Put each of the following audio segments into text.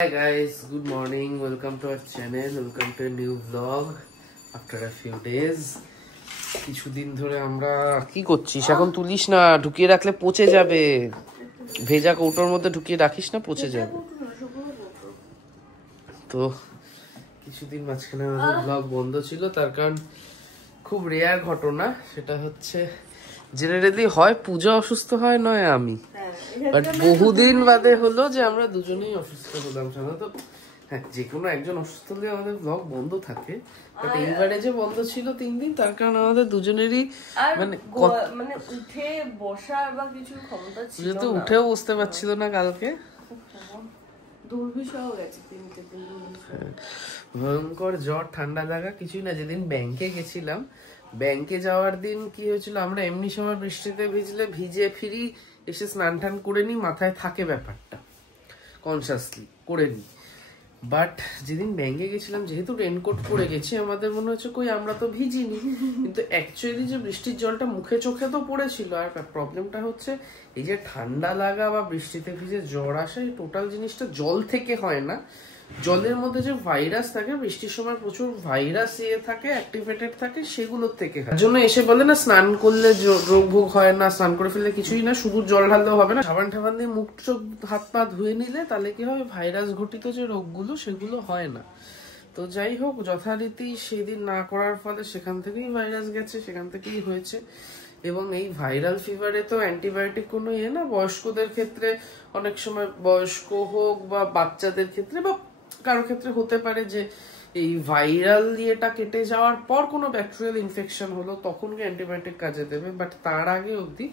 Hi guys, good morning. Welcome to our channel. Welcome to a new vlog after a few days. কিছুদিন ধরে আমরা কি করছিস? এখন তুলিস না, ঢুকিয়ে রাখলে পচে যাবে। ভেজা কৌটোর মধ্যে ঢুকিয়ে রাখিস না, পচে যাবে। তো কিছুদিন মাঝখানে আমাদের ব্লগ বন্ধ ছিল, তার কারণ খুব রেয়ার ঘটনা। সেটা হচ্ছে জেনারেলি হয় পূজা অসুস্থ হয়, নয় আমি। বাট বহুদিন বাদে হলো যে আমরা দুজনেই অসুস্থ হলাম। সাধারণত হ্যাঁ, যে কোনো একজন অসুস্থ হলে আমাদের ব্লগ বন্ধ থাকে, বাট এইবারে যে বন্ধ ছিল 3 দিন, তার কারণ আমাদের দুজনেরই মানে উঠে বসার বা কিছু ক্ষমতা ছিল না। তো উঠেও বসতে পারছিল না কালকে। ভয়ঙ্কর জ্বর, ঠান্ডা লাগা, কিছুই না। যেদিন ব্যাংকে গেছিলাম, ব্যাংকে যাওয়ার দিন কি হয়েছিল, আমরা এমনি সময় বৃষ্টিতে ভিজে ফিরি, এসে স্নান টান করে নি, মাথায় থাকে ব্যাপারটা, কনসিয়াসলি করে নি। বাট যেদিন ব্যাংকে গেছিলাম, যেহেতু রেনকোট পরে গেছি, আমাদের মনে হচ্ছে কই আমরা তো ভিজিনি, কিন্তু অ্যাকচুয়ালি যে বৃষ্টির জলটা মুখে চোখে তো পড়েছিল। আর প্রবলেমটা হচ্ছে এই যে ঠান্ডা লাগা বা বৃষ্টিতে ভিজে জ্বর আসা, এই টোটাল জিনিসটা জল থেকে হয় না। জলের মধ্যে যে ভাইরাস থাকে, বৃষ্টির সময় প্রচুর ভাইরাস থাকে, অ্যাক্টিভেটেড থাকে, সেগুলোর থেকে হয়। জন্য এসে বলে না স্নান করলে রোগ ভোগ হয় না, স্নান করে ফেললে কিছুই না, শুধু জল ঢাললেও হবে না, সাবান টাবান দিয়ে মুখ চোখ হাত পা ধুয়ে নিলে তাহলে কি হবে, ভাইরাস ঘটিত যে রোগগুলো সেগুলো হয় না। তো যাই হোক, যথারীতি সেদিন না করার ফলে সেখান থেকেই ভাইরাস গেছে, সেখান থেকেই হয়েছে। এবং এই ভাইরাল ফিভারে তো অ্যান্টিবায়োটিক কোনো না। বয়স্কদের ক্ষেত্রে অনেক সময়, বয়স্ক হোক বা বাচ্চাদের ক্ষেত্রে বা কারোর ক্ষেত্রে হতে পারে যে এই ভাইরাল ইয়েটা কেটে যাওয়ার পর কোনো ব্যাকটেরিয়াল ইনফেকশন হলো, তখন অ্যান্টিবায়োটিক কাজে দেবে। বাট তার আগে অবধি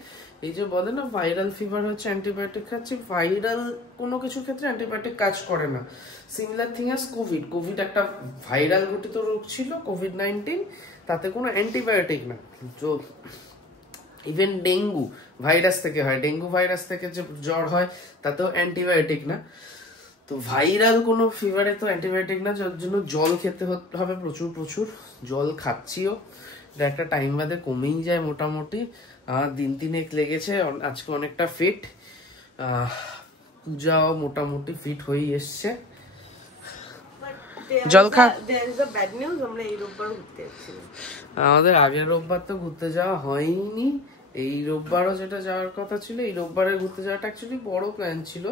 এই যে বলে না ভাইরাল ফিভার হচ্ছে অ্যান্টিবায়োটিক খাচ্ছে, ভাইরাল কোনো কিছুর ক্ষেত্রে অ্যান্টিবায়োটিক কাজ করে না। সিমিলার থিং অ্যাজ কোভিড একটা ভাইরাল ঘটিত রোগ ছিল, কোভিড-19, তাতে কোনো অ্যান্টিবায়োটিক না। তো ইভেন ডেঙ্গু ভাইরাস থেকে হয়, ডেঙ্গু ভাইরাস থেকে যে জ্বর হয় তাতেও অ্যান্টিবায়োটিক না। তো ভাইরাল কোনো ফিভারে তো অ্যান্টিবায়োটিক না, যার জন্য জল খেতে হবে প্রচুর প্রচুর। জল খাচ্ছিও, এটা একটা টাইম বাদে কমেই যায় মোটামুটি। দিন 3 লেগেছে, আজকে অনেকটা ফিট। পূজাও মোটামুটি ফিট হয়েই এসছে। জল খা। আমাদের আগের রোববার তো ঘুরতে যাওয়া হয়নি, এই রোববারও যেটা যাওয়ার কথা ছিল, এই রোববারে ঘুরতে যাওয়াটা অ্যাকচুয়ালি বড় প্ল্যান ছিল।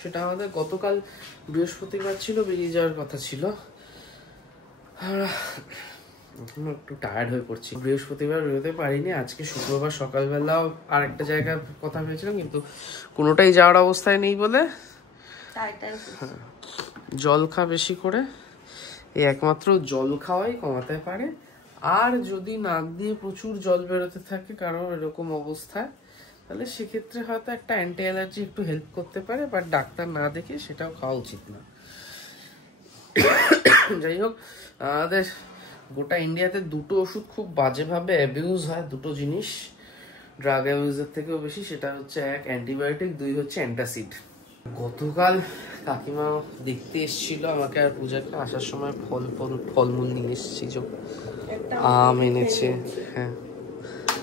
সেটা আমাদের গতকাল বৃহস্পতিবার ছিল, বেরিয়ে যাওয়ার কথা ছিল। একটু টায়ার্ড হয়ে পড়ছি, বৃহস্পতিবার বেরোতে পারিনি। আজকে শুক্রবার সকালবেলাও আরেকটা জায়গার কথা ভেবেছিলাম, কিন্তু কোনোটাই যাওয়ার অবস্থায় নেই বলে জল খা বেশি করে, এই একমাত্র জল খাওয়াই কমাতে পারে। আর যদি নাক দিয়ে প্রচুর জল বেরোতে থাকে কারণ এরকম অবস্থায়, তাহলে সেক্ষেত্রে হয়তো একটা অ্যান্টি অ্যালার্জি একটু হেল্প করতে পারে, বাট ডাক্তার না দেখে সেটাও খাওয়া উচিত না। যাই হোক, আমাদের গোটা ইন্ডিয়াতে দুটো ওষুধ খুব বাজেভাবে অ্যাবিউজ হয়, দুটো জিনিস ড্রাগ অ্যাবিউজের থেকেও বেশি। সেটা হচ্ছে 1 অ্যান্টিবায়োটিক, 2 হচ্ছে অ্যান্টাসিড। গতকাল কাকিমা দেখতে এসেছিল আমাকে, আর পূজাকে আসার সময় ফলমূল নিয়ে এসেছি। আম এনেছে, হ্যাঁ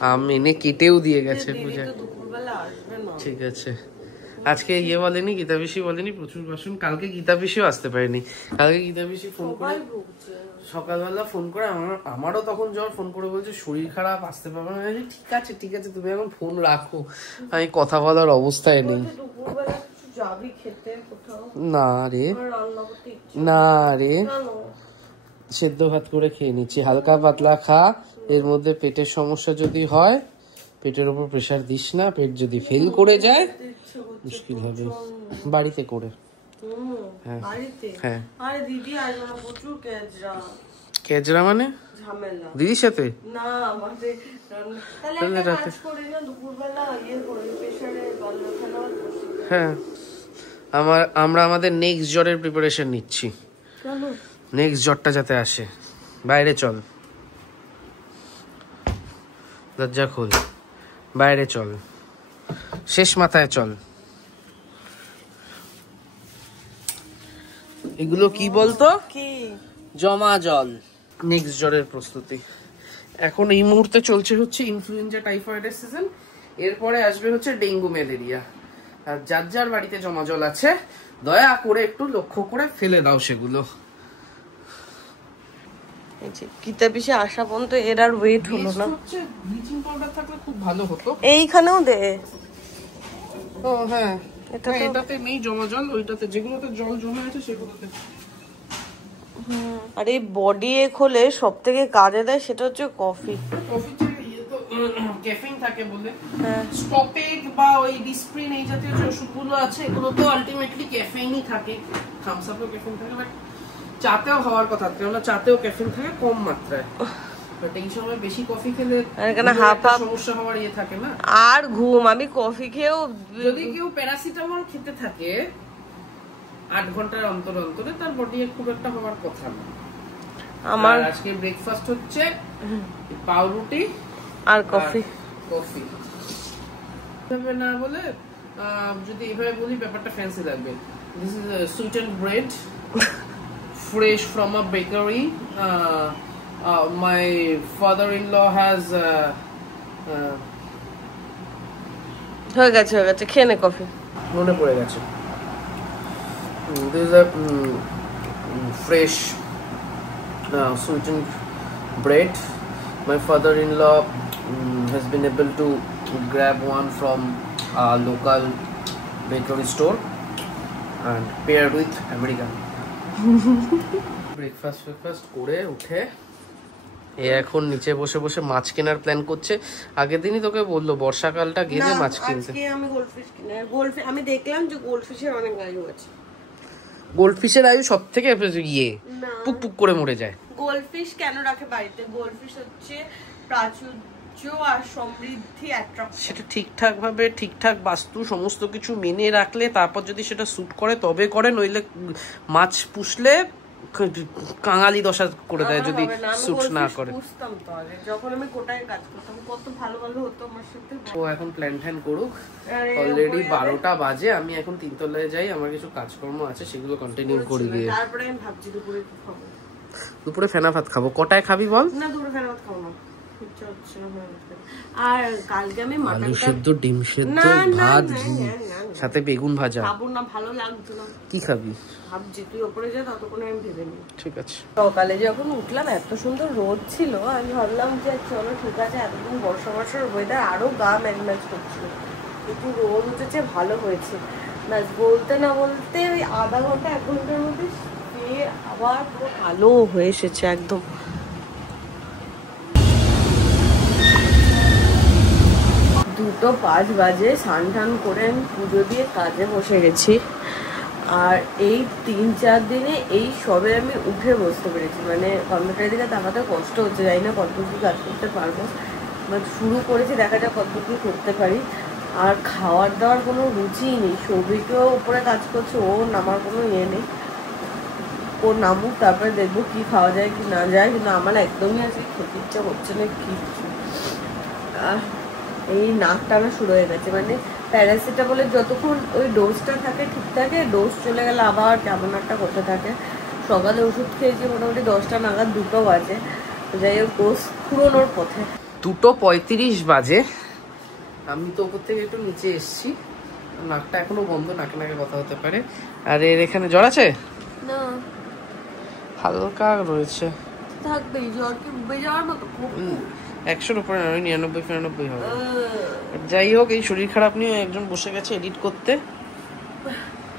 আম এনে কেটেও দিয়ে গেছে পূজা। ঠিক আছে, আজকে ইয়ে বলেনি, গীতা পিসি বলেনি প্রচুর বাসন। কালকে গীতা পিসিও আসতে পারেনি। কালকে গীতা পিসি ফোন করে সকালবেলা ফোন করে, আমারও তখন জ্বর, ফোন করে বলছে শরীর খারাপ, আসতে পারবে না। ঠিক আছে তুমি এখন ফোন রাখো, আমি কথা বলার অবস্থায় নেই। না রে, সেদ্ধ ভাত করে খেয়ে নিচ্ছি, হালকা পাতলা খা। এর মধ্যে পেটের সমস্যা যদি হয়, পেটের উপর প্রেসার দিস না, পেট যদি ফেল করে যায় মুশকিল হবে। বাড়িতে করে, হ্যাঁ হ্যাঁ। কেজরা মানে দিদির সাথে? হ্যাঁ, আমরা আমাদের নেক্সট জ্বরের প্রিপারেশন নিচ্ছি। নেক্সট জ্বরটা যাতে আসে। বাইরে চল, দরজা খোল, বাইরে চল, শেষ মাথায় চল। এগুলো কি বলতো? জমা জল। নেক্সট জ্বরের প্রস্তুতি এখন এই মুহূর্তে চলছে হচ্ছে ইনফ্লুয়েঞ্জা টাইফয়েডের সিজন, এরপরে আসবে হচ্ছে ডেঙ্গু ম্যালেরিয়া। আর যার যার বাড়িতে জমা জল আছে দয়া করে একটু লক্ষ্য করে ফেলে দাও সেগুলো। কিতা পিসে আসা পর্যন্ত এর আর ওয়েট হলো না। ব্লিচিং পাউডার থাকলে খুব ভালো হতো। এইখানেও দে। ও হ্যাঁ, এটাতে নেই জমা জল, ওইটাতে যেগুলোতে জল জমে আছে সেগুলোতে। আর এই বডি এক হলে সব থেকে কাজে দেয় সেটা হচ্ছে কফি। কফিতে ক্যাফেইন থাকে বলে, স্টপেক বা ওই ডিসপ্রিন এই জাতীয় যে ওষুধগুলো আছে এগুলো তো আলটিমেটলি ক্যাফেইনই থাকে। থামস আপেও ক্যাফেইন থাকে, বাট চাতেও হওয়ার কথা, কেননা চাতেও ক্যাফেইন থাকে কম মাত্রায়। বাট এই সময় বেশি কফি খেলে সমস্যা হওয়ার ইয়ে থাকে না। আর ঘুম, আমি কফি খেয়েও যদি কেউ প্যারাসিটামল খেতে থাকে 8 ঘন্টার অন্তর অন্তরে, তার বডি খুব একটা হওয়ার কথা না। আমার আজকে ব্রেকফাস্ট হচ্ছে পাউরুটি আর কফি। এভাবে না বলে যদি এভাবে বলি ব্যাপারটা ফ্যান্সি লাগবে। This is sweetened bread fresh from a bakery. My father in law has হয়ে গেছে খেয়ে নে কফি। মনে পড়ে গেছে। This is a fresh sweetened bread. My father-in-law has been able to grab one from a local bakery store and paired with American. breakfast করে উঠে এখন নিচে বসে বসে মাছ কেনার প্ল্যান করছে। আগের দিনই তোকে বললো বর্ষাকালটা গেলে মাছ কিনতে। আজকে আমি গোল্ডফিশ কিনে, আমি দেখলাম যে গোল্ডফিশের অনেক আয়ু আছে। গোল্ডফিশের আয়ু সব থেকে পুক পুক করে মরে যায়। গোল্ডফিশ কেন রাখে বাড়িতে? গোল্ডফিশ হচ্ছে প্রাচুর্য আর সমৃদ্ধি অ্যাট্রাক্ট। সেটা ঠিকঠাক ভাবে ঠিকঠাক বাস্তু সমস্ত কিছু মেনে রাখলে, তারপর যদি সেটা স্যুট করে তবে করে, নইলে মাছ পুষলে কাঙালি দশা করে দেয় যদি স্যুট না করে। বুঝতাম তো আগে যখন আমি কোটায় কাজ করতাম কত ভালো ভালো হতো আমার সাথে। ও এখন প্ল্যান ফ্যান করুক, অলরেডি 12টা বাজে। আমি এখন 3 তলায় যাই, আমার কিছু কাজকর্ম আছে সেগুলো কন্টিনিউ করি গিয়ে। তারপরে আমি ভাবছি দুপুরে কি খাবো। দুপুরে ফেনা ভাত খাবো। কটায় খাবি বল? না দুপুরে ফেনা ভাত খাবো না, ইচ্ছা হচ্ছে না। আর কালকে আমি আলু সেদ্ধ, ডিম সেদ্ধ, ভাত, ঘি, সাথে বেগুন ভাজা খাবো না, ভালো লাগতো না। কি খাবি? ভাবছি তুই ওপরে যা, ততক্ষণে আমি ভেবে নিই। ঠিক আছে। সকালে যখন উঠলাম এত সুন্দর রোদ ছিল, আমি ভাবলাম যে চলো ঠিক আছে, এতদিন বর্ষার ওয়েদার আরো গা ম্যাচ করছিল, একটু রোদ উঠেছে ভালো হয়েছে। ব্যাস বলতে না বলতে ওই আধা ঘন্টা 1 ঘন্টার মধ্যে আবার পুরো ভালো হয়ে এসেছে একদম। 2:05 বাজে, স্নান টান করে আমি পুজো দিয়ে কাজে বসে গেছি। আর এই 3-4 দিনে এই সবে আমি উঠে বসতে পেরেছি, মানে কম্পিউটারের দিকে তাকাতে কষ্ট হচ্ছে, জানি না কতটুকু কি কাজ করতে পারবো, বাট শুরু করেছি, দেখা যাক কতটুকু করতে পারি। আর খাওয়ার দাওয়ার কোনো রুচিই নেই। সৌভিকেও উপরে কাজ করছে, ও নামার কোনো ইয়ে নেই, ও নামুক তারপরে দেখবো কি খাওয়া যায় কি না যায়। কিন্তু আমার একদমই আজকে খেতে ইচ্ছা হচ্ছে না কিছু। এই নাক টানা শুরু হয়ে গেছে, মানে প্যারাসিটামলের যতক্ষণ ওই ডোজটা থাকে ঠিক থাকে, ডোজ চলে গেলে আবার কেমন একটা করতে থাকে। সকালে ওষুধ খেয়েছি মোটামুটি 10টা নাগাদ, 2টো বাজে। যাই হোক ডোজ পুরোনোর পথে। 2:35 বাজে। আমি তো উপর থেকে একটু নিচে এসেছি, নাকটা এখনো বন্ধ, নাকে নাকে কথা হতে পারে। আর এর এখানে জ্বর আছে না, হালকা রয়েছে, থাকবেই। জ্বর কি বেজার মতো 100-র উপরে 99-95 হবে। যাই হোক, এই শরীর খারাপ নিয়ে একজন বসে গেছে এডিট করতে।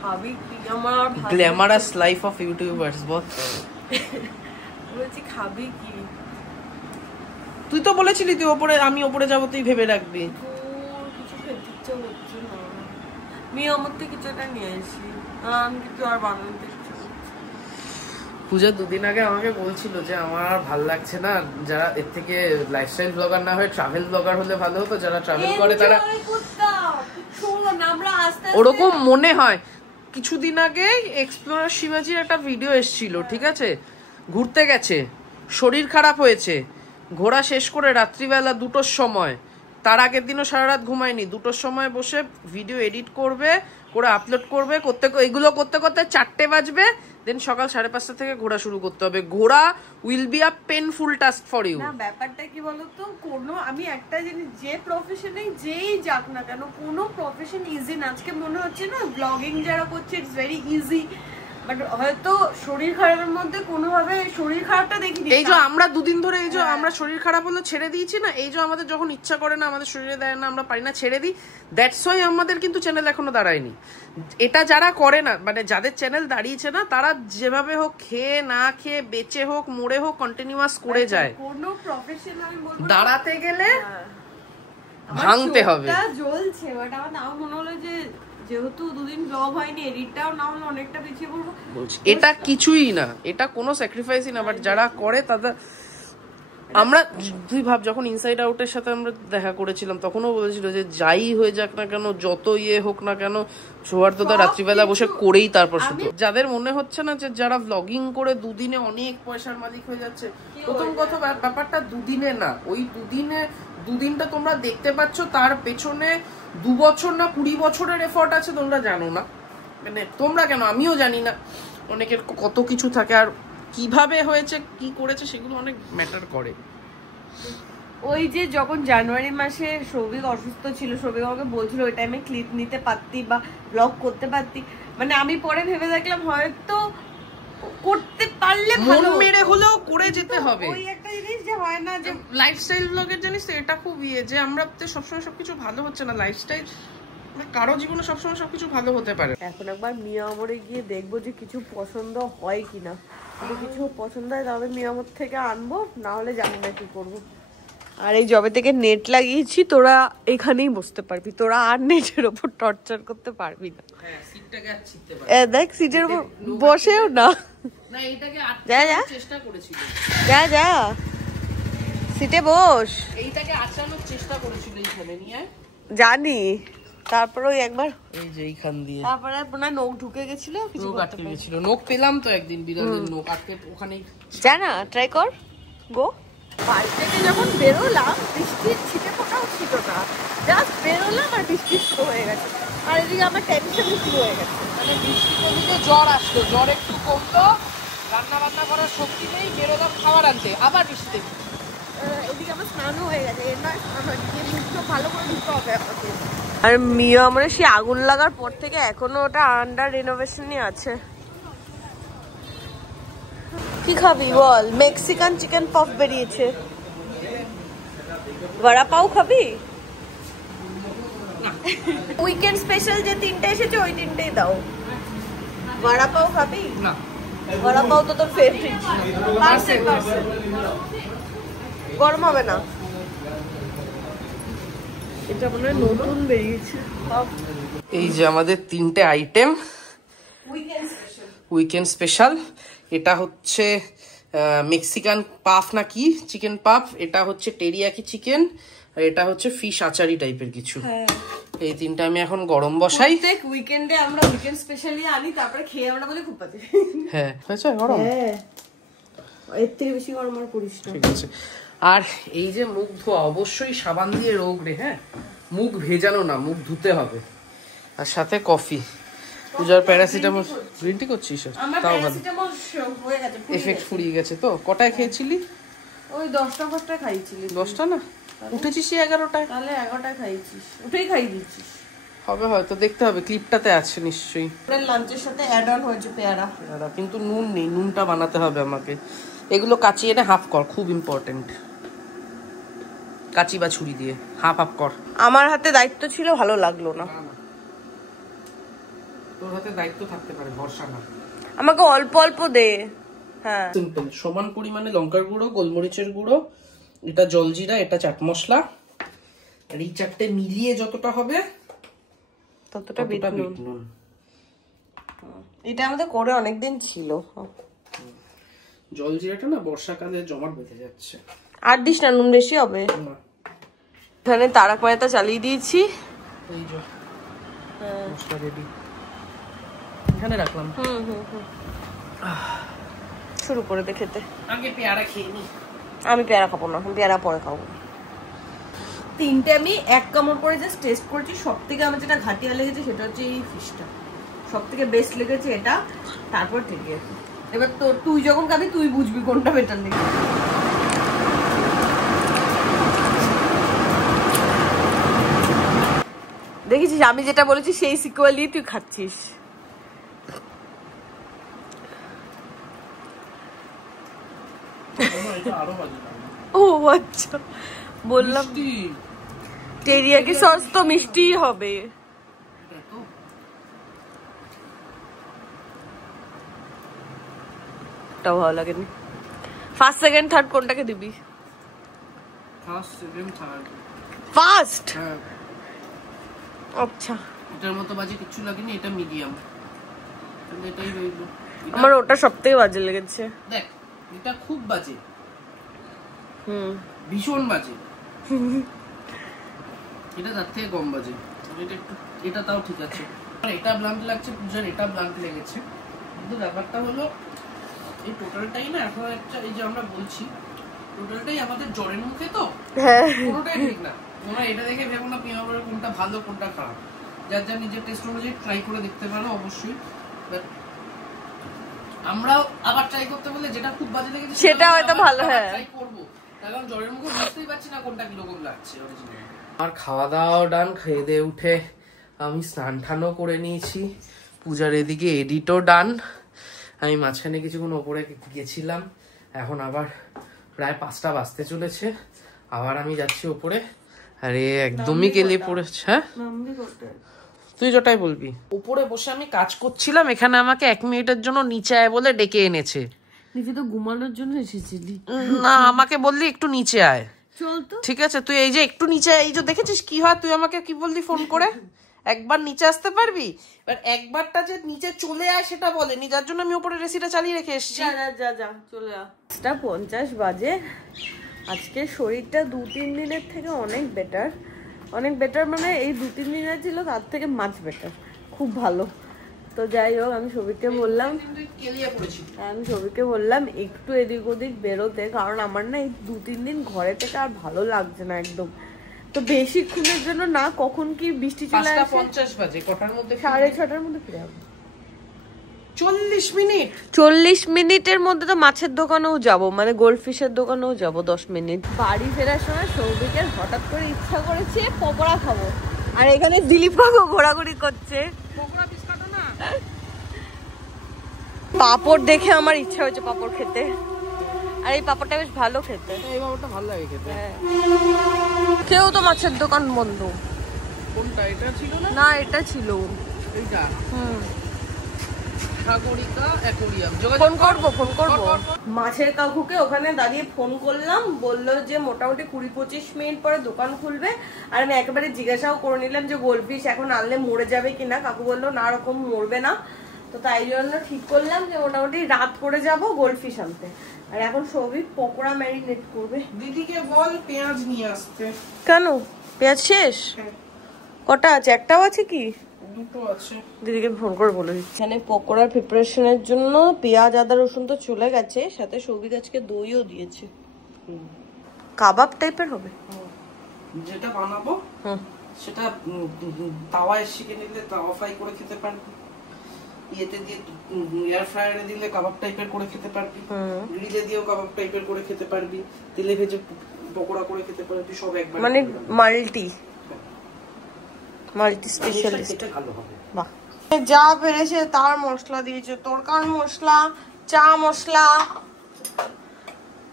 ভাবি কি আমার গ্ল্যামারাস লাইফ অফ ইউটিউবার্স। বল, বলছি খাবি কি? তুই তো বলেছিলি তুই ওপরে, আমি ওপরে যাবো, তুই ভেবে রাখবি। কিছু খেতে ইচ্ছে হচ্ছে না, মেয়ে আমার থেকে কিছু একটা নিয়ে আসি, আমি কিছু আর বানাতে। পূজা 2 দিন আগে আমাকে বলছিল যে আমার আর ভাল লাগছে না, যারা এর থেকে লাইফস্টাইল ব্লগার না হয়ে ট্রাভেল ব্লগার হলে ভালো হতো, যারা ট্রাভেল করে তারা। ওরকম মনে হয়। কিছুদিন আগে এক্সপ্লোরার শিবাজির একটা ভিডিও এসেছিল, ঠিক আছে, ঘুরতে গেছে, শরীর খারাপ হয়েছে, ঘোরা শেষ করে রাত্রিবেলা 2টোর সময় তার আগের দিনও সারা রাত ঘুমায়নি, 2টোর সময় বসে ভিডিও এডিট করবে, করে আপলোড করবে, এগুলো করতে করতে 4টে বাজবে, দেন সকাল 5:30 থেকে ঘোরা শুরু করতে হবে। ঘোরা will be a painful task for you. না ব্যাপারটা কি বলতো, কোনো আমি একটা জিনিস, যে প্রফেশনে যেই যাক না কেন, কোনো প্রফেশন ইজি না। আজকে মনে হচ্ছে না ব্লগিং যারা করছে ইটস ভেরি ইজি, বাট হয়তো শরীর খারাপের মধ্যে কোনোভাবে শরীর খারাপটা দেখিনি। এই যে আমরা 2 দিন ধরে এই যে আমরা শরীর খারাপ হলো ছেড়ে দিয়েছি না, এই যে আমাদের যখন ইচ্ছা করে না, আমাদের শরীরে দেয় না, আমরা পারি না, ছেড়ে দিই, দ্যাটস ওয়াই আমাদের কিন্তু চ্যানেল এখনো দাঁড়ায়নি। এটা যারা করে না, মানে যাদের চ্যানেল দাঁড়িয়েছে না, তারা যেভাবে হোক, খেয়ে না খেয়ে, বেঁচে হোক মরে হোক, কন্টিনিউয়াস করে যায়। কোনো প্রফেশন আমি বলবো দাঁড়াতে গেলে ভাঙতে হবে। জ্বলছে, বাট আমার নাও মনে হলো যে যেহেতু 2 দিন ব্লগ হয়নি, এডিটটাও না হলো, অনেকটা পিছিয়ে পড়বো। এটা কিছুই না, এটা কোনো স্যাক্রিফাইসই না, বাট যারা করে তাদের, আমরা তুই ভাব যখন ইনসাইড আউটের সাথে আমরা দেখা করেছিলাম তখনও বলেছিল যে যাই হয়ে যাক না কেন, যত হোক না কেন, সৌহার্দ্যতা রাত্রিবেলা বসে করেই তারপর শুধু। যাদের মনে হচ্ছে না যে যারা ব্লগিং করে 2 দিনে অনেক পয়সার মালিক হয়ে যাচ্ছে, প্রথম কথা ব্যাপারটা 2 দিনে না, ওই 2 দিনটা তোমরা দেখতে পাচ্ছ, তার পেছনে 2 বছর না 20 বছরের এফর্ট আছে, তোমরা জানো না। মানে তোমরা কেন, আমিও জানি না, অনেকের কত কিছু থাকে, আর কিভাবে হয়েছে, কি করেছে, সেগুলো অনেক ম্যাটার করে। ওই যে যখন জানুয়ারি মাসে সৌভিক অসুস্থ ছিল, সৌভিক আমাকে বলছিল ওই টাইমে ক্লিপ নিতে পারতি বা ব্লগ করতে পারতি, মানে আমি পরে ভেবে দেখলাম হয়তো করতে পারলে ভালো, মন মেরে হলেও করে যেতে হবে। ওই একটা জিনিস যে হয় না যে লাইফস্টাইল ব্লগের, জানিস তো এটা খুব যে আমরা সবসময় সবকিছু ভালো হচ্ছে না, লাইফস্টাইল কারো জীবনে সবসময় সবকিছু ভালো হতে পারে। এখন একবার মিয়ামরে গিয়ে দেখবো যে কিছু পছন্দ হয় কিনা, যদি কিছু পছন্দ হয় তাহলে মিয়ামর থেকে আনবো, না হলে জানি না কি করবো। আর এই জবে থেকে নেট লাগিয়েছি, তোরা এখানেই বসতে পারবি, তোরা আর নেটের ওপর টর্চার করতে পারবি না। দেখ সিটের উপর বসেও না, যা যা চেষ্টা করেছিল, যা যা সিটে বস, এইটাকে আচানোর চেষ্টা করেছিল এইখানে নিয়ে, জানি। তারপরে ওই একবার এই যে এইখান দিয়ে, তারপরে পুরো নখ ঢুকে গেছিল, কিছু নখ আটকে গেছিল। নখ পেলাম তো একদিন, বিড়ালের নখ আটকে ওখানেই। জানা ট্রাই কর গো। বাড়ি থেকে যখন বেরোলাম বৃষ্টির ছিটে ফোটাও ছিল না, জাস্ট বেরোলাম আর বৃষ্টি শুরু হয়ে গেছে, আর এদিকে আমার টেনশন শুরু হয়ে গেছে। মানে বৃষ্টি কমিতে জ্বর আসলো, জ্বর একটু কমলো, রান্না বান্না করার শক্তি নেই, বেরোলাম খাবার আনতে, আবার বৃষ্টি। এদিকে আমার স্নানও হয়ে গেছে, এর নয় স্নান হয়নি, মুখটা ভালো করে ধুতে হবে আমাকে। আর মিয়া আমরা সেই আগুন লাগার পর থেকে এখনো ওটা আন্ডার রিনোভেশনই আছে। কি খাবি বল? মেক্সিকান চিকেন পপ বেরিয়েছে, বড়া পাও খাবি? উইকেন্ড স্পেশাল যে 3টে এসেছে ওই 3টেই দাও। বড়া পাও খাবি? না, বড়া পাও তো তোর ফেভারিট। পার্সেল পার্সেল, গরম হবে না। এটা মনে হয় নতুন বেরিয়েছে। এই যে আমাদের 3টে আইটেম উইকেন্ড স্পেশাল। এটা হচ্ছে মেক্সিকান পাফ না কি, চিকেন পাফ, এটা হচ্ছে টেরিয়াকি চিকেন, আর এটা হচ্ছে ফিশ আচারি টাইপের কিছু। এই 3টা আমি এখন গরম বসাই। প্রত্যেক উইকেন্ডে আমরা উইকেন্ড স্পেশালি আনি, তারপরে খেয়ে আমরা বলি খুব পাতে। হ্যাঁ হয়েছে গরম, হ্যাঁ এর থেকে বেশি গরম আর করিস না। ঠিক আছে। আর এই যে মুখ ধোয়া, অবশ্যই সাবান দিয়ে রোগ রে, হ্যাঁ মুখ ভেজানো না, মুখ ধুতে হবে। আর সাথে কফি। পূজার প্যারাসিটামল গ্রিন টি করছিস? তাও ভালো, এফেক্ট ফুরিয়ে গেছে তো। কটায় খেয়েছিলি? ওই 10টা ফটটা খাইছিলি। 10টা না, উঠেছিস 11টায়। তাহলে 11টায় খাইছিস, উঠেই খাই দিচ্ছিস হবে হয়তো, দেখতে হবে, ক্লিপটাতে আছে নিশ্চয়ই। লাঞ্চের সাথে অ্যাড অন হয়েছে পেয়ারা। কিন্তু নুন নেই, নুনটা বানাতে হবে আমাকে। এগুলো কাচি এনে হাফ কর, খুব ইম্পর্টেন্ট। কাচি বা ছুরি দিয়ে হাফ হাফ কর। আমার হাতে দায়িত্ব ছিল, ভালো লাগলো না। তোর হাতে দায়িত্ব থাকতে পারে, ভরসা না। আমাকে অল্প অল্প দে। হ্যাঁ সিম্পল, সমান পরিমাণে লঙ্কার গুঁড়ো, গোলমরিচের গুঁড়ো, এটা জলজিরা, এটা চাট মশলা, আর এই 4টে মিলিয়ে যতটা হবে ততটা বিট নুন। এটা আমাদের করে অনেকদিন ছিল। জলজিরাটা না বর্ষাকালে জমাট বেঁধে যাচ্ছে। আর দিস না, নুন বেশি হবে। এখানে তারক মেহতা চালিয়ে দিয়েছি, এই যে মশলা রেডি, এখানে রাখলাম। শুরু করে দে খেতে। আগে পেয়ারা খেয়ে নি। আমি পেয়ারা খাবো না, পেয়ারা পরে খাবো। তিনটে আমি এক কামড় করে জাস্ট টেস্ট করেছি। সব থেকে আমার যেটা ঘাটিয়া লেগেছে সেটা হচ্ছে এই ফিশটা, সব থেকে বেস্ট লেগেছে এটা। তারপর ঠিক আছে, এবার তো তুই যখন খাবি তুই বুঝবি কোনটা বেটার লেগেছে। দেখেছিস আমি যেটা বলেছি সেই সিকুয়েলই তুই খাচ্ছিস। ও আচ্ছা, বললাম টেরিয়াকি সস তো মিষ্টি হবে। এটাও ভালো লাগেনি। ফার্স্ট সেকেন্ড থার্ড কোনটাকে দিবি? First second third. ফার্স্ট? আচ্ছা, এটার মতো বাজে কিছু লাগেনি, এটা মিডিয়াম, এটাই রইল। আমার ওটা সবথেকে বাজে লেগেছে। দেখ এটা খুব বাজে, ভীষণ বাজে। এটা তার থেকে কম বাজে, এটা একটু, এটা তাও ঠিক আছে। এটা ব্লান্ট লাগছে পূজার, এটা ব্লান্ট লেগেছে, কিন্তু ব্যাপারটা হলো এই টোটালটাই না এখন একটা, এই যে আমরা বলছি টোটালটাই আমাদের জ্বরের মুখে, তো কোনোটাই ঠিক না। তোমরা এটা দেখে ভেবো না পিনাবার কোনটা ভালো কোনটা খারাপ, যার যার নিজের টেস্ট অনুযায়ী ট্রাই করে দেখতে পারো অবশ্যই। আমরাও আবার ট্রাই করতে বললে যেটা খুব বাজে লেগেছে সেটা হয়তো ভালো, হ্যাঁ ট্রাই করব, কারণ জ্বরের মুখে বুঝতেই পারছি না কোনটা কিরকম লাগছে অরিজিনালি। আর খাওয়া দাওয়া ডান, খেয়ে দিয়ে উঠে আমি স্নান টানও করে নিয়েছি, পূজার এদিকে এডিটও ডান। আমি মাঝখানে কিছুক্ষণ ওপরে গেছিলাম, এখন আবার প্রায় 5টা বাজতে চলেছে, আবার আমি যাচ্ছি ওপরে। আরে একদমই কেলে পড়েছে। হ্যাঁ তুই যেটাই বলবি। উপরে বসে আমি কাজ করছিলাম, এখানে আমাকে 1 মিনিটের জন্য নিচে আয় বলে ডেকে এনেছে। নিচে তো ঘুমানোর জন্য এসেছিলি না, আমাকে বললি একটু নিচে আয়। চল তো, ঠিক আছে, তুই এই যে একটু নিচে, এই যে দেখেছিস কি হয়, তুই আমাকে কি বললি ফোন করে একবার নিচে আসতে পারবি, এবার একবারটা যে নিচে চলে আয় সেটা বলেনি, যার জন্য আমি উপরে রেসিটা চালিয়ে রেখে এসেছি। যা যা চলে আ। 5:50 বাজে। আজকে শরীরটা 2-3 দিনের থেকে অনেক বেটার, অনেক বেটার, মানে এই 2-3 দিনের ছিল তার থেকে মাছ বেটার, খুব ভালো। তো যাই হোক আমি সবিককে বললাম একটু এদিক ওদিক বেরোতে, কারণ আমার না এই 2-3 দিন ঘরে থেকে আর ভালো লাগছে না একদম। তো বেশিক্ষণের জন্য না, কখন কি বৃষ্টি চলে আসে। 5:50 বাজে, কটার মধ্যে? 6:30টার মধ্যে ফিরে যাবো। 40 মিনিটের মধ্যে তো মাছের দোকানেও যাব, মানে গোল্ড ফিশের দোকানেও যাব 10 মিনিট। বাড়ি ফেরার সময় সৌভিকের হঠাৎ করে ইচ্ছা করেছে পকোড়া খাবো, আর এখানে দিলীপ বাবু ঘোরাঘুরি করছে। পাপড় দেখে আমার ইচ্ছা হয়েছে পাপড় খেতে, আর এই পাপড়টা বেশ ভালো খেতে। এই পাপড়টা ভালো লাগে খেতে। কেউ তো মাছের দোকান বন্ধ। কোনটা? এটা ছিল না এটা ছিল এইটা। ফোন করবো। মাছের কাকুকে ওখানে দাঁড়িয়ে ফোন করলাম, বললো যে মোটামুটি 20-25 মিনিট পরে দোকান খুলবে। আর আমি একেবারে জিজ্ঞাসাও করে নিলাম যে গোল্ডফিশ এখন আনলে মরে যাবে কিনা। কাকু বললো না, রকম মরবে না। তো তাই জন্য ঠিক করলাম যে মোটামুটি রাত করে যাব গোল্ডফিশ আনতে। আর এখন সৌভিক পকোড়া ম্যারিনেট করবে। দিদিকে বল পেঁয়াজ নিয়ে আসতে। কেন? পেঁয়াজ শেষ? কটা আছে? একটাও আছে কি? দুটো আছে। দিদিকে ফোন করে বলে দিচ্ছি। এখানে পকোড়ার প্রিপারেশনের জন্য পেঁয়াজ আদা রসুন তো চলে গেছে, সাথে সৌভিক আজকে দইও দিয়েছে। কাবাব টাইপের হবে যেটা বানাবো, সেটা তাওয়ায় শিখে নিলে তাওয়া ফ্রাই করে খেতে পারবি, ইয়েতে দিয়ে এয়ার ফ্রায়ারে দিলে কাবাব টাইপের করে খেতে পারবি, গ্রিলে দিয়েও কাবাব টাইপের করে খেতে পারবি, তেলে ভেজে পকোড়া করে খেতে পারবি, সব একবার। মানে মাল্টি স্পেশালিস্ট। ভালো হবে। বাহ, যা পেরেছে তার মশলা দিয়েছে, তরকার মশলা, চা মশলা।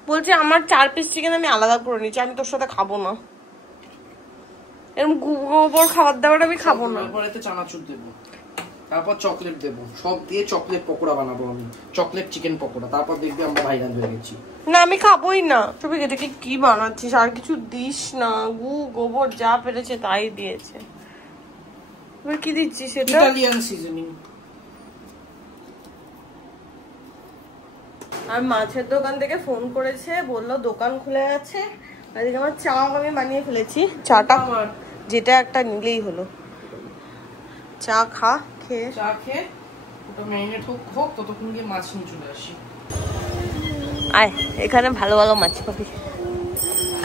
বলছে আমার 4 পিস চিকেন আমি আলাদা করে নিচ্ছি, আমি তোর সাথে খাবো না, এরকম গোবর খাবার দাবার আমি খাবো না। তারপরে তো চানাচুর দেবো, তারপর চকলেট দেবো, সব দিয়ে চকলেট পকোড়া বানাবো আমি, চকলেট চিকেন পকোড়া। তারপর দেখবি আমরা ভাইরাল হয়ে গেছি। না আমি খাবোই না। তুমি এটাকে কি বানাচ্ছিস? আর কিছু দিস না, গোবর যা পেরেছে তাই দিয়েছে। এবার কি দিচ্ছিস? সেটা ইটালিয়ান সিজনিং। আর মাছের দোকান থেকে ফোন করেছে, বললো দোকান খুলে গেছে। এদিকে আমার চা আমি বানিয়ে ফেলেছি, চাটা যেটা একটা নিলেই হলো। চা খেয়ে ওটা ম্যারিনেট হোক ততক্ষণ গিয়ে মাছ নিয়ে চলে আসি। আয়, এখানে ভালো ভালো মাছ পাবি।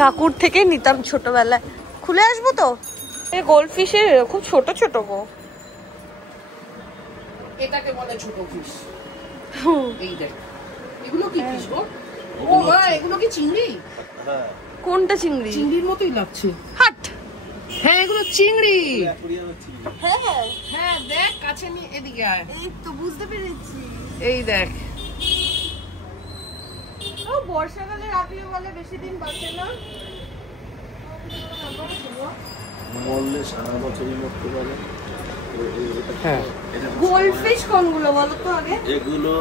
কাকুর থেকে নিতাম ছোটবেলায়, খুলে আসবো তো। এই গোল্ড ফিশের খুব ছোট ছোট গো। এটাকে বলে ছোট ফিশ। এই দেখ, এগুলো কি ফিশ গো? ও মা, এগুলো কি চিংড়ি? কোনটা চিংড়ি? চিংড়ির মতোই লাগছে। হাট। হ্যাঁ, এগুলো চিংড়ি। হ্যাঁ হ্যাঁ, দেখ কাছে নিয়ে, এদিকে আয়। এই তো বুঝতে পেরেছি। এই দেখ, ও বর্ষাকালে রাপিও বলে বেশি দিন বাঁচে না। মরলে সারা বছরই মরতে পারে। হ্যাঁ, গোল্ড ফিশ কোনগুলো বলো তো আগে? এগুলো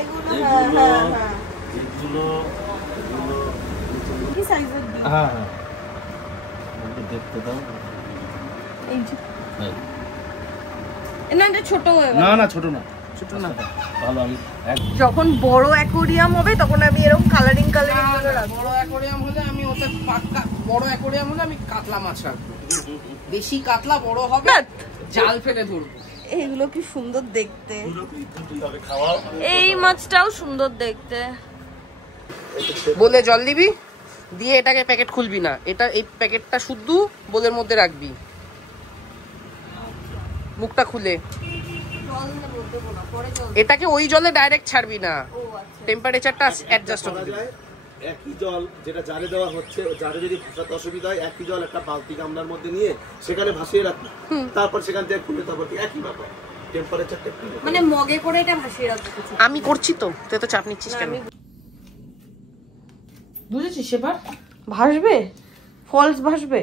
এগুলো হ্যাঁ হ্যাঁ হ্যাঁ। এগুলো এগুলো কি সাইজের দিই? হ্যাঁ হ্যাঁ, দেখতে দাও। এই যে না, এটা ছোট হয়ে গেল। না না, ছোট না, ছোট না। ভালো। আমি যখন বড় অ্যাকোরিয়াম হবে তখন আমি এরকম কালারিং কালারিং করে রাখবো। বড় অ্যাকোরিয়াম হলে আমি ওতে পাক্কা, বড় অ্যাকোরিয়াম হলে আমি কাতলা মাছ রাখবো। বেশি কাতলা বড় হবে, জাল ফেলে ধরবো। এইগুলো কি সুন্দর দেখতে। খাওয়া এই মাছটাও সুন্দর দেখতে। বলে জল দিবি, দিয়ে এটাকে প্যাকেট খুলবি না। এটা এই প্যাকেটটা শুদ্ধ বোলের মধ্যে রাখবি, মুখটা খুলে। এটাকে ওই জলে ডাইরেক্ট ছাড়বি না, টেম্পারেচারটা অ্যাডজাস্ট হবে। একই জল যেটা জারে দেওয়া হচ্ছে, জারে যদি ভাসাতে অসুবিধা হয়, একই জল একটা বালতি গামলার মধ্যে নিয়ে সেখানে ভাসিয়ে রাখবি। তারপর সেখান থেকে খুলে তারপর একই ব্যাপার, টেম্পারেচারটা একটু মানে মগে করে এটা ভাসিয়ে রাখবো। আমি করছি তো, তুই তো চাপ নিচ্ছিস কেন? বুঝেছিস এবার? ভাসবে, ফলস ভাসবে।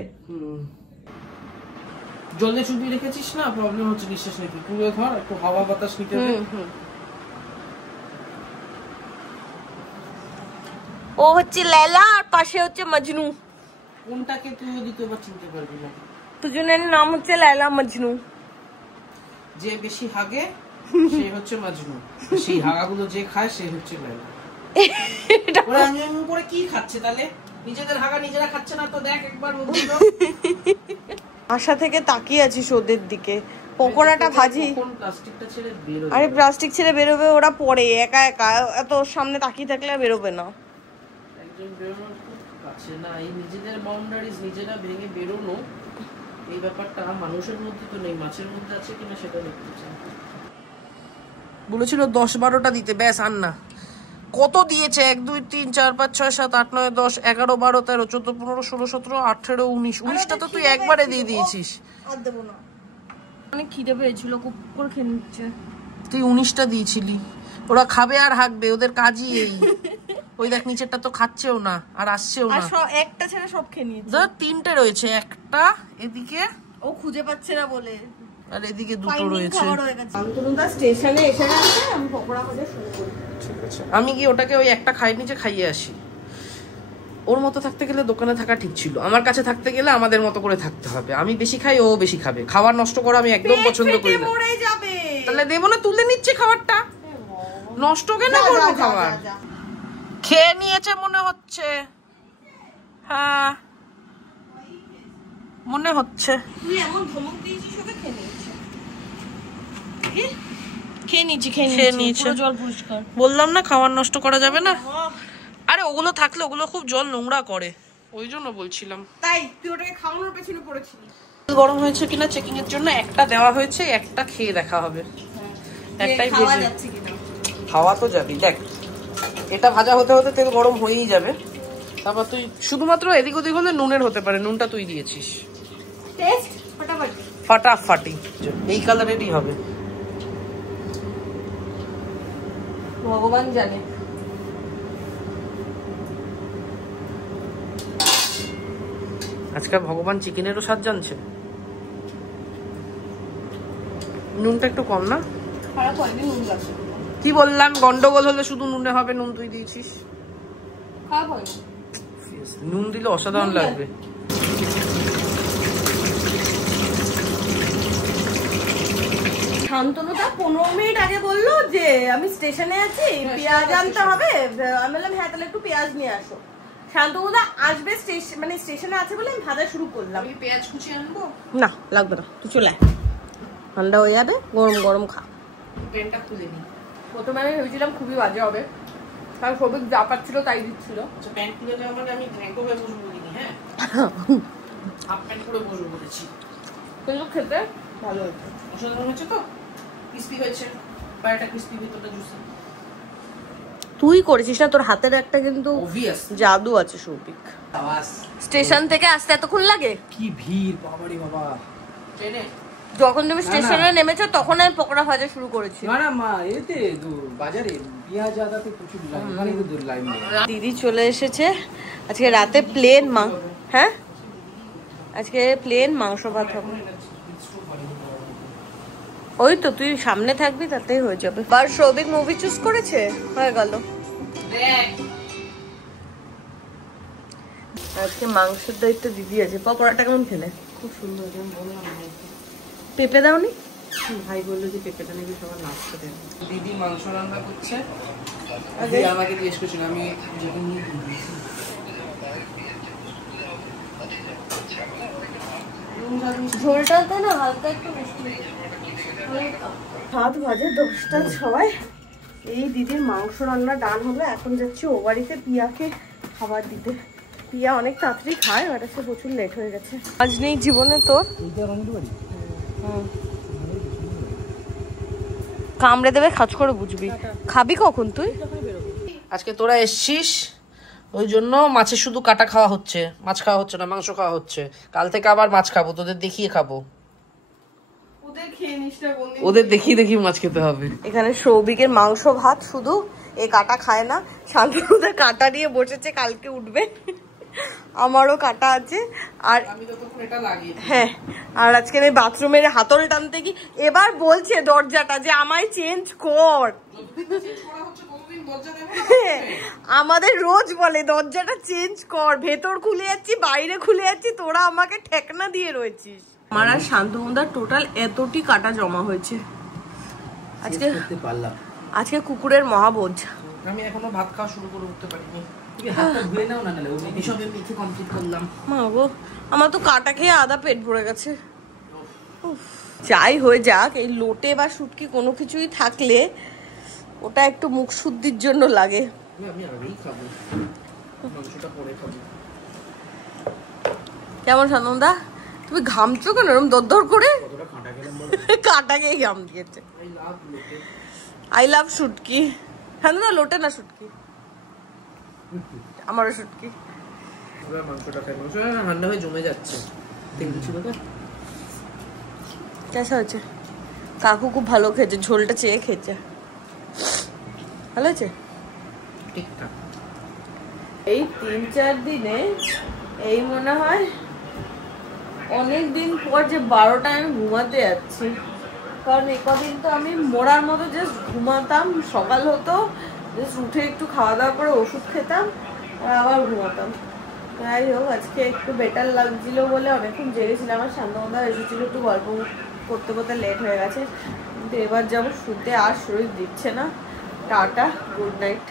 জলে চুপি রেখেছিস না, প্রবলেম হচ্ছে নিঃশ্বাস নিতে। তুলে ধর, একটু হাওয়া বাতাস নিতে দে। ও হচ্ছে লায়লা আর পাশে হচ্ছে মজনু। কোনটাকে তুই দ্বিতীয় বার চিনতে পারবি না। দুজনের নাম হচ্ছে লায়লা মজনু। যে বেশি হাগে সে হচ্ছে মাজনু, সেই হাগাগুলো যে খায় সে হচ্ছে লায়লা। ওরা এমন করে কি খাচ্ছে তাহলে? নিজেদের হাগা নিজেরা খাচ্ছে না তো? দেখ একবার বন্ধুরা, আশা থেকে তাকিয়ে আছিস ওদের দিকে। পকোড়াটা ভাজি। কোন প্লাস্টিকটা ছেড়ে বের হয়ে? আরে প্লাস্টিক ছেড়ে বেরোবে ওরা পরে, একা একা এত সামনে তাকিয়ে থাকলে বেরোবে না। একজন বেরোনোর কাছে না, এই নিজেদের বাউন্ডারিজ নিজেরা ভেঙে বেরোনো, এই ব্যাপারটা মানুষের মধ্যে তো নেই, মাছের মধ্যে আছে কিনা সেটা দেখতে চাই। বলেছিল 10-12টা দিতে, ব্যাস আর না। কত দিয়েছে? 1 2 3 4 5 6 7 8 9 10 11 12 13 14 15 16 17 18 19 19টা তো তুই একবারে দিয়ে দিয়েছিস। আর দেব না, অনেক খিদে পেয়েছিল, খুব করে খেয়ে নিচ্ছে। তুই 19টা দিয়েছিলি। ওরা খাবে আর হাঁকবে, ওদের কাজই এই। ওই দেখ নিচেরটা তো খাচ্ছেও না আর আসছেও না। আর একটা ছেড়ে সব খেয়ে নিয়েছে। ধর 3টে রয়েছে, একটা এদিকে, ও খুঁজে পাচ্ছে না বলে, আর এদিকে 2টো রয়েছে। শান্তনুদা স্টেশনে এসে গেছে, আমি পকোড়া ভাজা শুরু করি। ঠিক আছে, আমি কি ওটাকে ওই একটা খাই নিচে খাইয়ে আসি। ওর মতো থাকতে গেলে দোকানে থাকা ঠিক ছিল, আমার কাছে থাকতে গেলে আমাদের মতো করে থাকতে হবে। আমি বেশি খাই, ও বেশি খাবে। খাবার নষ্ট করা আমি একদম পছন্দ করি না। তাহলে দেবো না, তুলে নিচ্ছে খাবারটা, নষ্ট কেন করবো খাবার? খেয়ে নিয়েছে মনে হচ্ছে। হ্যাঁ মনে হচ্ছে। তুই এমন ধমক দিয়েছিস ওকে, খেয়ে নিয়েছে। খেয়ে নিয়েছে। জল পরিষ্কার। বললাম না খাবার নষ্ট করা যাবে না। আরে ওগুলো থাকলে ওগুলো খুব জল নোংরা করে, ওই জন্য বলছিলাম। তাই তুই ওটাকে খাওয়ানোর পেছনে পড়েছিলি। গরম হয়েছে কিনা চেকিং এর জন্য একটা দেওয়া হয়েছে, একটা খেয়ে দেখা হবে। একটাই খাওয়া ভেজে যাচ্ছে কিনা। খাওয়া তো যাবেই। দেখ এটা ভাজা হতে হতে তেল গরম হয়েই যাবে। তারপর তুই শুধুমাত্র এদিক ওদিক হলে নুনের হতে পারে, নুনটা তুই দিয়েছিস। টেস্ট ফটাফট, ফাটাফাটি এই কালারেরই হবে। ভগবান জানে। আজকাল ভগবান চিকেনেরও স্বাদ জানছে। নুনটা একটু কম না? খারাপ হয়নি, নুন লাগছে। কি বললাম, গন্ডগোল হলে শুধু নুনে হবে, নুন তুই দিয়েছিস। খারাপ হয়নি, নুন দিলে অসাধারণ লাগবে। শান্তনুদা 15 মিনিট আগে বললো যে আমি স্টেশনে আছি, পেঁয়াজ আনতে হবে। আমি বললাম হ্যাঁ তাহলে একটু পেঁয়াজ নিয়ে আসো। শান্তনুদা আসবে মানে স্টেশনে আছে বলে আমি ভাজা শুরু করলাম। আমি পেঁয়াজ কুচি আনবো? না লাগবে না, তুই চলে আয়, ঠান্ডা হয়ে যাবে, গরম গরম খা। প্যানটা খুলে নি। প্রথমে আমি ভেবেছিলাম খুবই বাজে হবে, কারণ সবই যা পাচ্ছিল তাই দিচ্ছিল। প্যান খুলে দেওয়া মানে আমি ভ্যাঙ্গো হয়ে বসবো বলিনি। হ্যাঁ হাফ প্যান্ট করে বসে পড়েছি। কিন্তু খেতে ভালো হয়েছে, অসাধারণ হয়েছে তো, ক্রিস্পি হয়েছে, বাইরেটা ক্রিস্পি ভিতরটা জুসি। তুই করেছিস না, তোর হাতের একটা কিন্তু অবভিয়াস জাদু আছে সৌভিক। স্টেশন থেকে আসতে এতক্ষণ লাগে? কি ভিড় বাবারে বাবা। ট্রেনে যখন তুমি স্টেশনে নেমেছো তখন আমি পকোড়া ভাজা শুরু করেছি। না না মা, এতে বাজারে পেঁয়াজ আদাতে প্রচুর লাইন, মানে দূর লাইন নেই। দিদি চলে এসেছে আজকে রাতে প্লেন হ্যাঁ আজকে প্লেন মাংস ভাত হবে। ওই তো তুই সামনে থাকবি তাতেই হয়ে যাবে। আর সৌভিক মুভি চুজ করেছে, হয়ে গেল। আজকে মাংসের দায়িত্ব দিদি আছে। পকোড়াটা কেমন খেলে? খুব সুন্দর, আমি বললাম পেঁপে দাওনি? ভাই বললো যে পেঁপেটা নাকি সবার লাস্টে দেন। দিদি মাংস রান্না করছে, আগে আমাকে জিজ্ঞেস করছিল, আমি যখন ঝোলটা তো না হালকা একটু মিষ্টি। 7 বাজে 10টা সবাই। এই দিদির মাংস রান্না ডান হলো, এখন যাচ্ছি ও বাড়িতে পিয়াকে খাবার দিতে। পিয়া অনেক তাড়াতাড়ি খায়, ওটা সে প্রচুর লেট হয়ে গেছে। আজ নেই জীবনে তোর কামড়ে দেবে, খাচ করে বুঝবি। খাবি কখন তুই? আজকে তোরা এসছিস ওই জন্য মাছের শুধু কাটা খাওয়া হচ্ছে, মাছ খাওয়া হচ্ছে না, মাংস খাওয়া হচ্ছে। কাল থেকে আবার মাছ খাবো, তোদের দেখিয়ে খাবো। ওদের দেখিয়ে দেখিয়ে মাছ খেতে হবে। এখানে সৌভিকের মাংস ভাত শুধু, এ কাটা খায় না। শান্তনুদের কাটা নিয়ে বসেছে, কালকে উঠবে। আমারও কাটা আছে। আর আমি তো তখন এটা লাগিয়ে হ্যাঁ, আর আজকে আমি বাথরুমের হাতল টানতে কি এবার বলছে দরজাটা যে আমায় চেঞ্জ কর। আমাদের রোজ বলে দরজাটা চেঞ্জ কর, ভেতর খুলে যাচ্ছি বাইরে খুলে যাচ্ছি, তোরা আমাকে ঠেকনা দিয়ে রয়েছিস। আমার আর শান্তনুদার টোটাল এতটি কাটা জমা হয়েছে আজকে। আজকে কুকুরের মহাবোঝ। আমি এখনো ভাত খাওয়া শুরু করে উঠতে পারিনি। মা গো, আমার তো কাটা খেয়ে আধা পেট ভরে গেছে। যাই হয়ে যাক, এই লোটে বা শুটকি কোনো কিছুই থাকলে ওটা একটু মুখ শুদ্ধির জন্য লাগে। কেমন শান্তনুদা, তুমি ঘামছো কেন এরকম দরদর করে? কাটা খেয়ে ঘাম দিয়েছে। আই লাভ শুটকি। শান্তনুদা লোটে না শুটকি, আমারও শুটকি। ঠান্ডা হয়ে জমে যাচ্ছে। কেসা হয়েছে? কাকু খুব ভালো খেয়েছে, ঝোলটা চেয়ে খেয়েছে। ভালো আছে ঠিকঠাক। এই 3-4 দিনে এই মনে হয় অনেক দিন পর যে 12টায় আমি ঘুমাতে যাচ্ছি। কারণ এই কদিন তো আমি মরার মতো জাস্ট ঘুমাতাম, সকাল হতো জাস্ট উঠে একটু খাওয়া দাওয়া করে ওষুধ খেতাম আর আবার ঘুমাতাম। যাই হোক, আজকে একটু বেটার লাগছিল বলে অনেকক্ষণ জেগেছিলাম। আমার শান্তনুদা এসেছিল, একটু গল্প করতে করতে লেট হয়ে গেছে। কিন্তু এবার যাবো শুতে, আর শরীর দিচ্ছে না। Tata, good night.